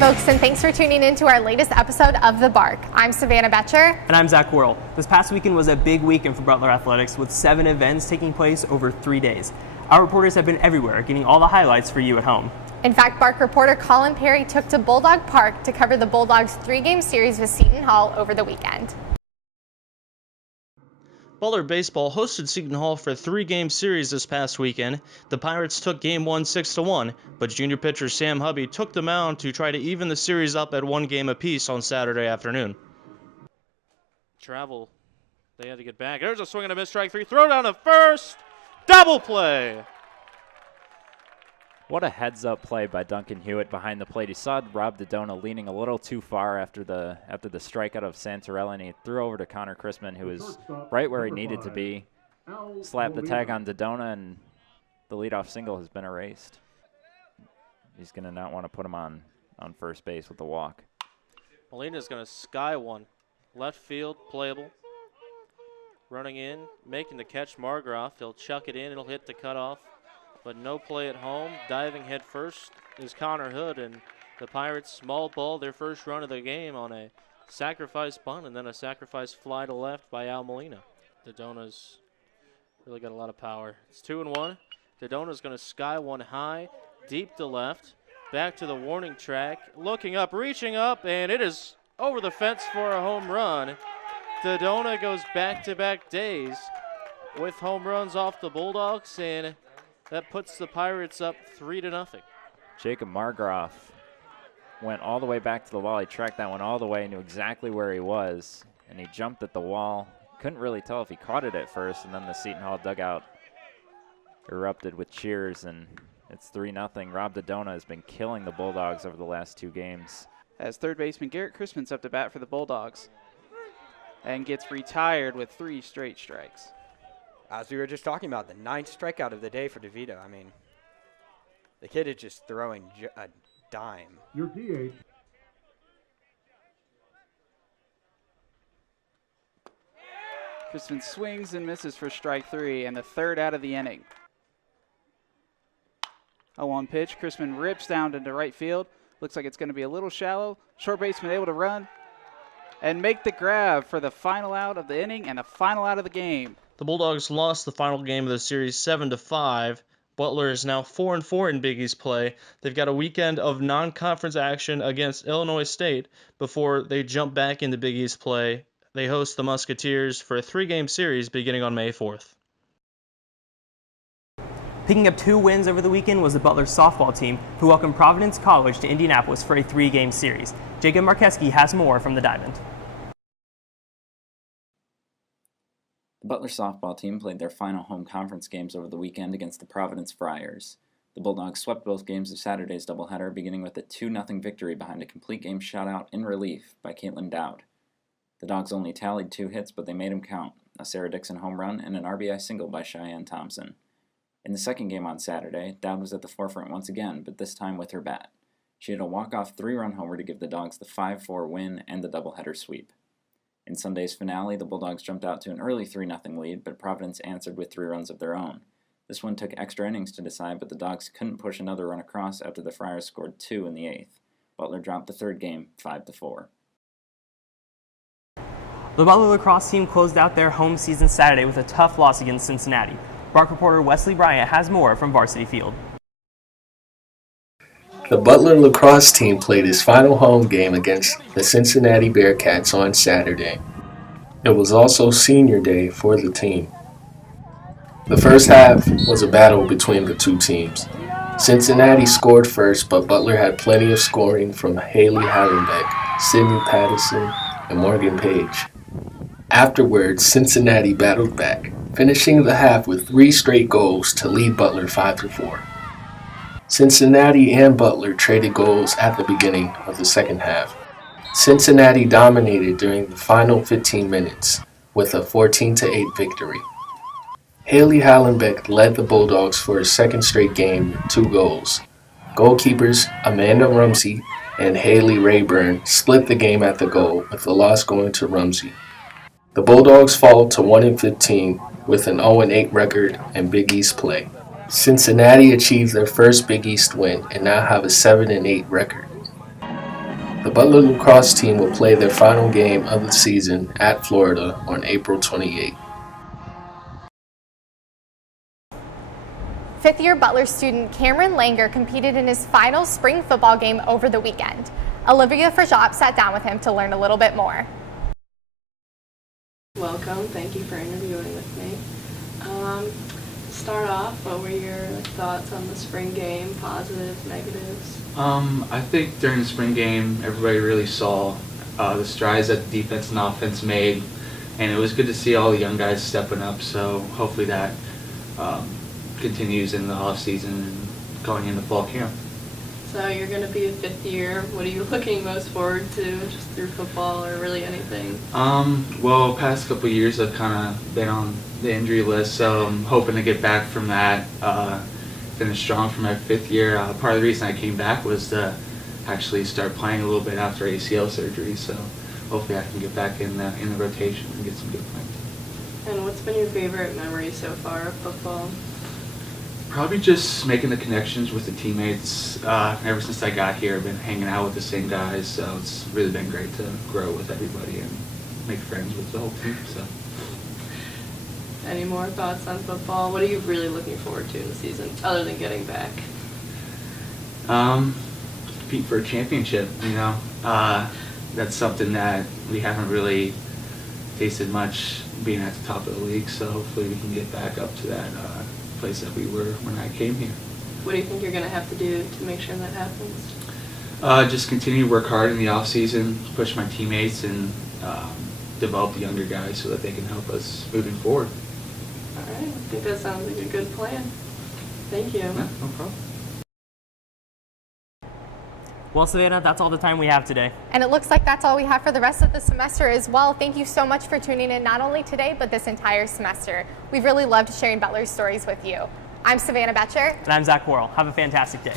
folks, and thanks for tuning in to our latest episode of The Bark. I'm Savannah Betcher. And I'm Zach Worrell. This past weekend was a big weekend for Butler Athletics with 7 events taking place over 3 days. Our reporters have been everywhere, getting all the highlights for you at home. In fact, Bark reporter Colin Perry took to Bulldog Park to cover the Bulldogs' 3-game series with Seton Hall over the weekend. Butler Baseball hosted Seton Hall for a 3-game series this past weekend. The Pirates took Game 1 6-1, but junior pitcher Sam Hubby took the mound to try to even the series up at 1 game apiece on Saturday afternoon. Travel. They had to get back. There's a swing and a miss, strike 3. Throw down to first. Double play. What a heads-up play by Duncan Hewitt behind the plate. He saw Rob Dodona leaning a little too far after the strikeout of Santarelli, and he threw over to Connor Chrisman, who was right where he needed to be. Slapped the tag on Dodona, and the leadoff single has been erased. He's going to not want to put him on first base with the walk. Molina's going to sky one. Left field, playable. Running in, making the catch, Margroff. He'll chuck it in. It'll hit the cutoff. But no play at home. Diving head first is Connor Hood, and the Pirates small ball their first run of the game on a sacrifice bunt and then a sacrifice fly to left by Al Molina. Dodona's really got a lot of power. It's 2-1. Dodona's going to sky one high, deep to left, back to the warning track, looking up, reaching up, and it is over the fence for a home run. Dodona goes back-to-back days with home runs off the Bulldogs, and that puts the Pirates up 3-0. Jacob Margroff went all the way back to the wall. He tracked that one all the way, knew exactly where he was, and he jumped at the wall. Couldn't really tell if he caught it at first, and then the Seton Hall dugout erupted with cheers, and it's 3-0. Rob Dodona has been killing the Bulldogs over the last 2 games. As third baseman Garrett Chrisman's up to bat for the Bulldogs and gets retired with 3 straight strikes. As we were just talking about, the 9th strikeout of the day for DeVito. I mean, the kid is just throwing a dime. Your DH. Chrisman swings and misses for strike 3 and the 3rd out of the inning. 0-1 pitch. Chrisman rips down into right field. Looks like it's going to be a little shallow. Short baseman able to run and make the grab for the final out of the inning and the final out of the game. The Bulldogs lost the final game of the series 7-5. Butler is now 4-4 in Big East play. They've got a weekend of non-conference action against Illinois State before they jump back into Big East play. They host the Musketeers for a 3-game series beginning on May 4th. Picking up 2 wins over the weekend was the Butler softball team, who welcomed Providence College to Indianapolis for a 3-game series. Jacob Markeski has more from the Diamond. The Butler softball team played their final home conference games over the weekend against the Providence Friars. The Bulldogs swept both games of Saturday's doubleheader, beginning with a 2-0 victory behind a complete game shutout in relief by Caitlin Dowd. The Dogs only tallied 2 hits, but they made them count, a Sarah Dixon home run and an RBI single by Cheyenne Thompson. In the second game on Saturday, Dowd was at the forefront once again, but this time with her bat. She had a walk-off 3-run homer to give the Dogs the 5-4 win and the doubleheader sweep. In Sunday's finale, the Bulldogs jumped out to an early 3-0 lead, but Providence answered with 3 runs of their own. This one took extra innings to decide, but the Dogs couldn't push another run across after the Friars scored 2 in the 8th. Butler dropped the 3rd game 5-4. The Butler Lacrosse team closed out their home season Saturday with a tough loss against Cincinnati. Bark reporter Wesley Bryant has more from Varsity Field. The Butler Lacrosse team played its final home game against the Cincinnati Bearcats on Saturday. It was also senior day for the team. The first half was a battle between the 2 teams. Cincinnati scored first, but Butler had plenty of scoring from Haley Hallenbeck, Sydney Patterson, and Morgan Page. Afterwards, Cincinnati battled back, finishing the half with 3 straight goals to lead Butler 5-4. Cincinnati and Butler traded goals at the beginning of the second half. Cincinnati dominated during the final 15 minutes with a 14-8 victory. Haley Hallenbeck led the Bulldogs for a second straight game with 2 goals. Goalkeepers Amanda Rumsey and Haley Rayburn split the game at the goal, with the loss going to Rumsey. The Bulldogs fall to 1-15 with an 0-8 record in Big East play. Cincinnati achieved their first Big East win and now have a 7-8 record. The Butler Lacrosse team will play their final game of the season at Florida on April 28. Fifth-year Butler student Cameron Langer competed in his final spring football game over the weekend. Olivia Frajop sat down with him to learn a little bit more. Welcome. Thank you for interviewing with me. Start off, what were your thoughts on the spring game, positives, negatives? I think during the spring game, everybody really saw the strides that the defense and offense made, and it was good to see all the young guys stepping up. So hopefully that continues in the off season and going into fall camp. So you're going to be a fifth year. What are you looking most forward to, just through football or really anything? Well, past couple of years I've kind of been on the injury list, so I'm hoping to get back from that, finish strong for my fifth year. Part of the reason I came back was to actually start playing a little bit after ACL surgery, so hopefully I can get back in the rotation and get some good playing. And what's been your favorite memory so far of football? Probably just making the connections with the teammates. Ever since I got here, I've been hanging out with the same guys, so it's really been great to grow with everybody and make friends with the whole team. So. Any more thoughts on football? What are you really looking forward to in the season, other than getting back? Compete for a championship, you know. That's something that we haven't really tasted much being at the top of the league, so hopefully we can get back up to that place that we were when I came here. What do you think you're going to have to do to make sure that happens? Just continue to work hard in the off season, push my teammates, and develop the younger guys so that they can help us moving forward. All right, I think that sounds like a good plan. Thank you. Yeah, no problem. Well, Savannah, that's all the time we have today. And it looks like that's all we have for the rest of the semester as well. Thank you so much for tuning in, not only today, but this entire semester. We've really loved sharing Butler's stories with you. I'm Savannah Betcher. And I'm Zach Worrell. Have a fantastic day.